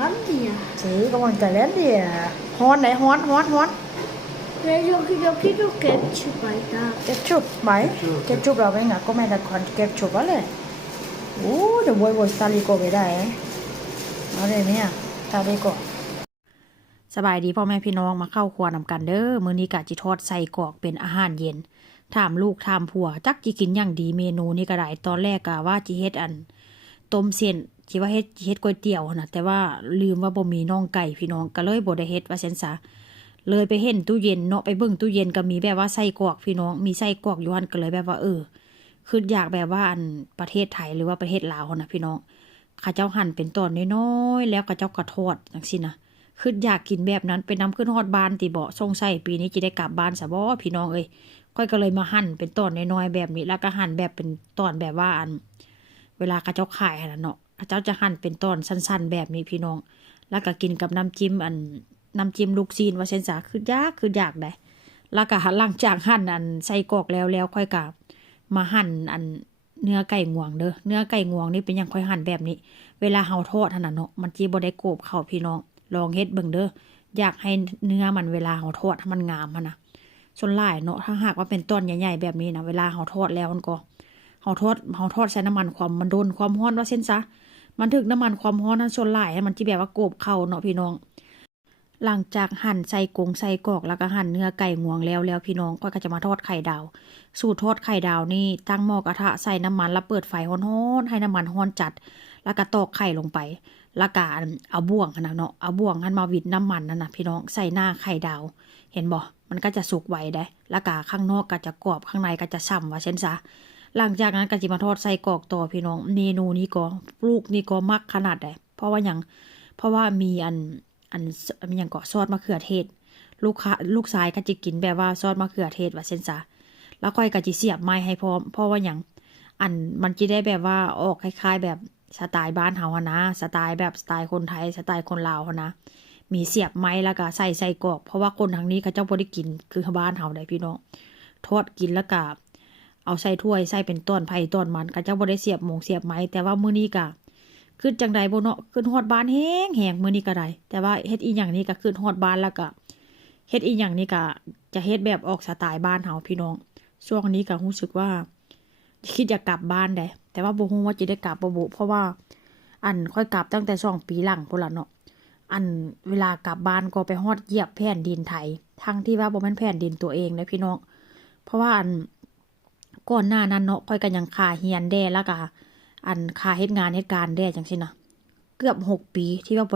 Gambia. Sì, come in Thailandia. Hon này, hon. Io chiedo ketchup ai ta. Ketchup, bảy. Ketchup là cái ngã có mẹ đặt con ketchup á lệ. Ủa, bồi tali cô về đây. Nó đây nè, tali cô. สบายดีพ่อแม่พี่น้องมาเข้าครัวนำกันเด้อมื้อนี้กะจิทอดใส่กรอกเป็นอาหารเย็นถามลูกถามผัวจักจิกินอย่างดีเมนูนี้ก็ได้ตอนแรกกะว่าจิเฮ็ดอันต้มเส้นคิดว่าเฮ็ดก๋วยเตี๋ยวน่ะแต่ว่าลืมว่าบ่มีน่องไก่พี่น้องก็เลยบ่ได้เฮ็ดว่าซั่นซะเลยไปเห็นตู้เย็นเนาะไปเบิ่งตู้เย็นก็มีแบบว่าไส้กรอกพี่น้องมีไส้กรอกอยู่หั่นก็เลยแบบว่าคืออยากแบบว่าอันประเทศไทยหรือว่าประเทศลาวน่ะพี่น้องเขาเจ้าหั่นเป็นตอนน้อยๆแล้วเขาเจ้าก็ทอดจังซี่นะคืออยากกินแบบนั้นไปนำขึ้นฮอดบ้านติบ่สงสัยปีนี้จะได้กลับบ้านซะบ่พี่น้องเอ้ยค่อยก็เลยมาหั่นเป็นตอนน้อยๆแบบนี้แล้วก็หั่นแบบเป็นตอนแบบว่าอันเวลาเขาเจ้าขายน่ะเนาะเขาเจ้าจะหั่นเป็นตอนสั้นๆแบบนี้พี่น้องแล้วก็กินกับน้ำจิ้มน้ำจิ้มลูกซีนว่าเช่นซะคืออยากได้แล้วก็หลังจากหั่นอันใส่กรอกแล้วค่อยก็มาหั่นอันเนื้อไก่งวงเด้อเนื้อไก่งวงนี่เป็นหยังค่อยหั่นแบบนี้เวลาเฮาทอดหั่นน่ะเนาะมันสิบ่ได้โกบเข้าพี่น้องลองเฮ็ดเบิ่งเด้ออยากให้เนื้อมันเวลาเฮาทอดให้มันงามหั่นน่ะส่วนหลายเนาะถ้าหากว่าเป็นต้นใหญ่ๆแบบนี้นะเวลาเฮาทอดแล้วมันก็เฮาทอดใช้น้ำมันความมันโดนความร้อนว่าเช่นซะมันถึกน้ำมันความร้อนนั้นส่วนหลายมันสิแบบว่าโกบเข้าเนาะพี่น้องหลังจากหั่นใส่กรอกแล้วก็หั่นเนื้อไก่งวงแล้วพี่น้องก็จะมาทอดไข่ดาวสูตรทอดไข่ดาวนี่ตั้งหม้อกระทะใส่น้ำมันแล้วเปิดไฟร้อนๆให้น้ำมันร้อนจัดแล้วก็ตอกไข่ลงไปแล้วก็เอาบ่วงนะเนาะเอาบ่วงหันมาวิดน้ำมันนั่นนะพี่น้องใส่หน้าไข่ดาวเห็นบ่มันก็จะสุกไวได้แล้วก็ข้างนอกก็จะกรอบข้างในก็จะฉ่ำว่าเช่นซะหลังจากนั้นก็จะมาทอดใส่กรอกต่อพี่น้องเมนูนี้ก็ลูกนี่ก็มักขนาดใดเพราะว่ามีอันอย่างก็ซอสมะเขือเทศลูกชายก็จะกินแบบว่าซอสมะเขือเทศว่าเช่นซะแล้วค่อยก็จะเสียบไม้ให้พร้อมเพราะว่าอย่างมันจะได้แบบว่าออกคล้ายๆแบบสไตล์บ้านเฮาอะนะสไตล์แบบสไตล์คนไทยสไตล์คนลาวอะนะมีเสียบไม้แล้วก็ใส่กรอกเพราะว่าคนทางนี้เขาเจ้าบ่ได้กินคือบ้านเฮาได้พี่น้องทอดกินแล้วก็เอาใส่ถ้วยใส่เป็นต้นไผ่ต้นมันเขาเจ้าบ่ได้เสียบเสียบไม้แต่ว่ามื้อนี้ก็ขึ้นจังใดบ่เนาะขึ้นฮอดบ้านแห้งมื้อนี้ก็ได้แต่ว่าเฮ็ดอีหยังนี่ก็ขึ้นฮอดบ้านแล้วก็เฮ็ดอีหยังนี่ก็จะเฮ็ดแบบออกสไตล์บ้านเฮาพี่น้องช่วงนี้ก็รู้สึกว่าคิดอยากกลับบ้านได้แต่ว่าบ่ฮู้ว่าจะได้กลับบ่เพราะว่าค่อยกลับตั้งแต่2 ปีหลังพุ่นล่ะเนาะเวลากลับบ้านก็ไปฮอดเหยียบแผ่นดินไทยทั้งที่ว่าบ่แม่นแผ่นดินตัวเองนะพี่น้องเพราะว่าก่อนหน้านั้นเนาะค่อยก็ยังค่าเรียนแด่แล้วก็ค่าเฮ็ดงานเฮ็ดการแด่จังซี่นะเกือบ6 ปีที่ว่า